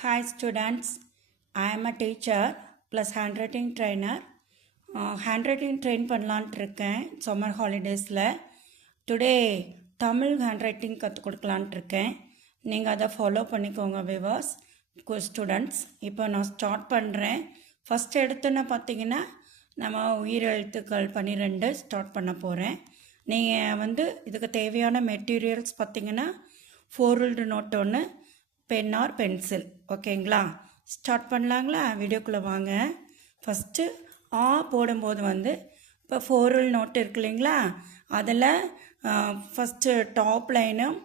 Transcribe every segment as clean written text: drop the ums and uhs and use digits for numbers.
Hi students, I am a teacher plus handwriting trainer. Handwriting train பண்ணலான்ட்டு இருக்கேன் summer ஹாலிடேஸில். Today Tamil handwriting கற்றுக் கொடுக்கலான்ட்டு இருக்கேன். நீங்கள் அதை ஃபாலோ பண்ணிக்கோங்க விவர்ஸ் ஸ்டூடெண்ட்ஸ். இப்போ நான் ஸ்டார்ட் பண்ணுறேன். ஃபஸ்ட் எடுத்துன்னு பார்த்தீங்கன்னா நம்ம உயிரெழுத்துக்கள் 12 ஸ்டார்ட் பண்ண போகிறேன். நீங்கள் இதுக்கு தேவையான மெட்டீரியல்ஸ் பார்த்தீங்கன்னா ஃபோல்டு நோட் ஒன்று, பென் ஆர் பென்சில். ஓகேங்களா, ஸ்டார்ட் பண்ணலாங்களா? வீடியோக்குள்ளே வாங்க. ஃபஸ்ட்டு ஆ போடும்போது இப்போ ஃபோரல் நோட் இருக்கு இல்லைங்களா, அதில் ஃபஸ்ட்டு டாப் லைனும்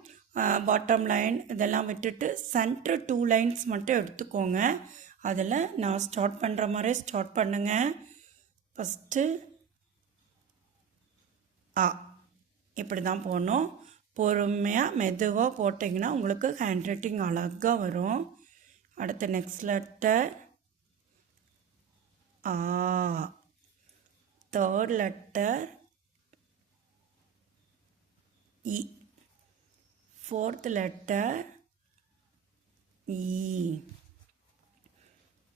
பாட்டம் லைன் இதெல்லாம் விட்டுட்டு சென்ட்ரு 2 லைன்ஸ் மட்டும் எடுத்துக்கோங்க. அதில் நான் ஸ்டார்ட் பண்ணுற மாதிரி ஸ்டார்ட் பண்ணுங்க. ஃபஸ்ட்டு ஆ இப்படி தான் போடணும். பொறுமையாக மெதுவாக போட்டிங்கன்னா உங்களுக்கு ஹேண்ட் ரைட்டிங் அழகாக வரும். அடுத்து நெக்ஸ்ட் லெட்டர் ஆ, தேர்ட் லெட்டர் இ, ஃபோர்த் லெட்டர் இ,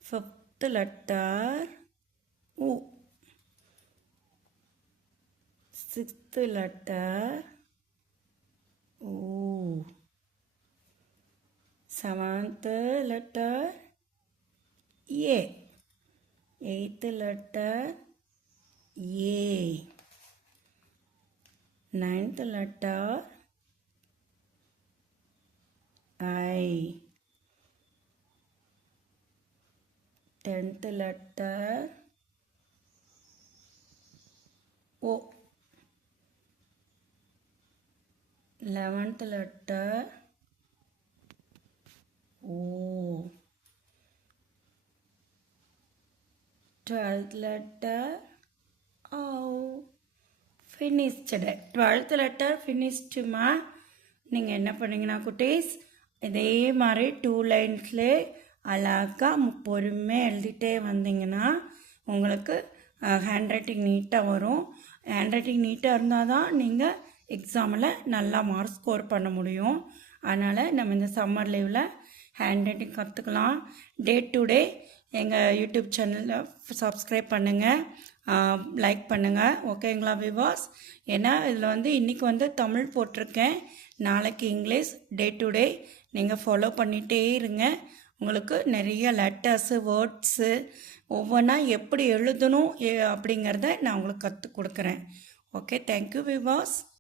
ஃபிஃப்த் லெட்டர் உ, சிக்ஸ்த் லெட்டர் ஊ, செவன்த் லெட்டர் ஏ, எயித்து லெட்டர் ஏ, நைன்த் லெட்டர் ஐ, 10th லெட்டர் ஓ, 11th letter O, 12th letter O. Finished. 12th letter finished மா. நீங்கள் என்ன பண்ணீங்கன்னா குட்டீஸ், இதே மாதிரி 2 லைன்ஸ்லே அழகாக பொறுமையாக எழுதிட்டே வந்தீங்கன்னா உங்களுக்கு ஹேண்ட் ரைட்டிங் நீட்டாக வரும். ஹேண்ட் ரைட்டிங் நீட்டாக இருந்தால் தான் நீங்கள் எக்ஸாமில் நல்லா மார்க் ஸ்கோர் பண்ண முடியும். அதனால் நம்ம இந்த சம்மர் லீவில் ஹேண்ட் ரைட்டிங் கற்றுக்கலாம். டே டு டே எங்கள் யூடியூப் சேனலில் சப்ஸ்கிரைப் பண்ணுங்கள், லைக் பண்ணுங்கள். ஓகேங்களா விவாஸ்? ஏன்னா இதில் இன்றைக்கி தமிழ் போட்டிருக்கேன், நாளைக்கு இங்கிலீஷ். டே டு டே நீங்கள் ஃபாலோ பண்ணிகிட்டே இருங்க. உங்களுக்கு நிறைய லெட்டர்ஸு வேர்ட்ஸு ஒவ்வொன்றா எப்படி எழுதணும் அப்படிங்கிறத நான் உங்களுக்கு கற்றுக் கொடுக்குறேன். ஓகே, தேங்க்யூ விவாஸ்.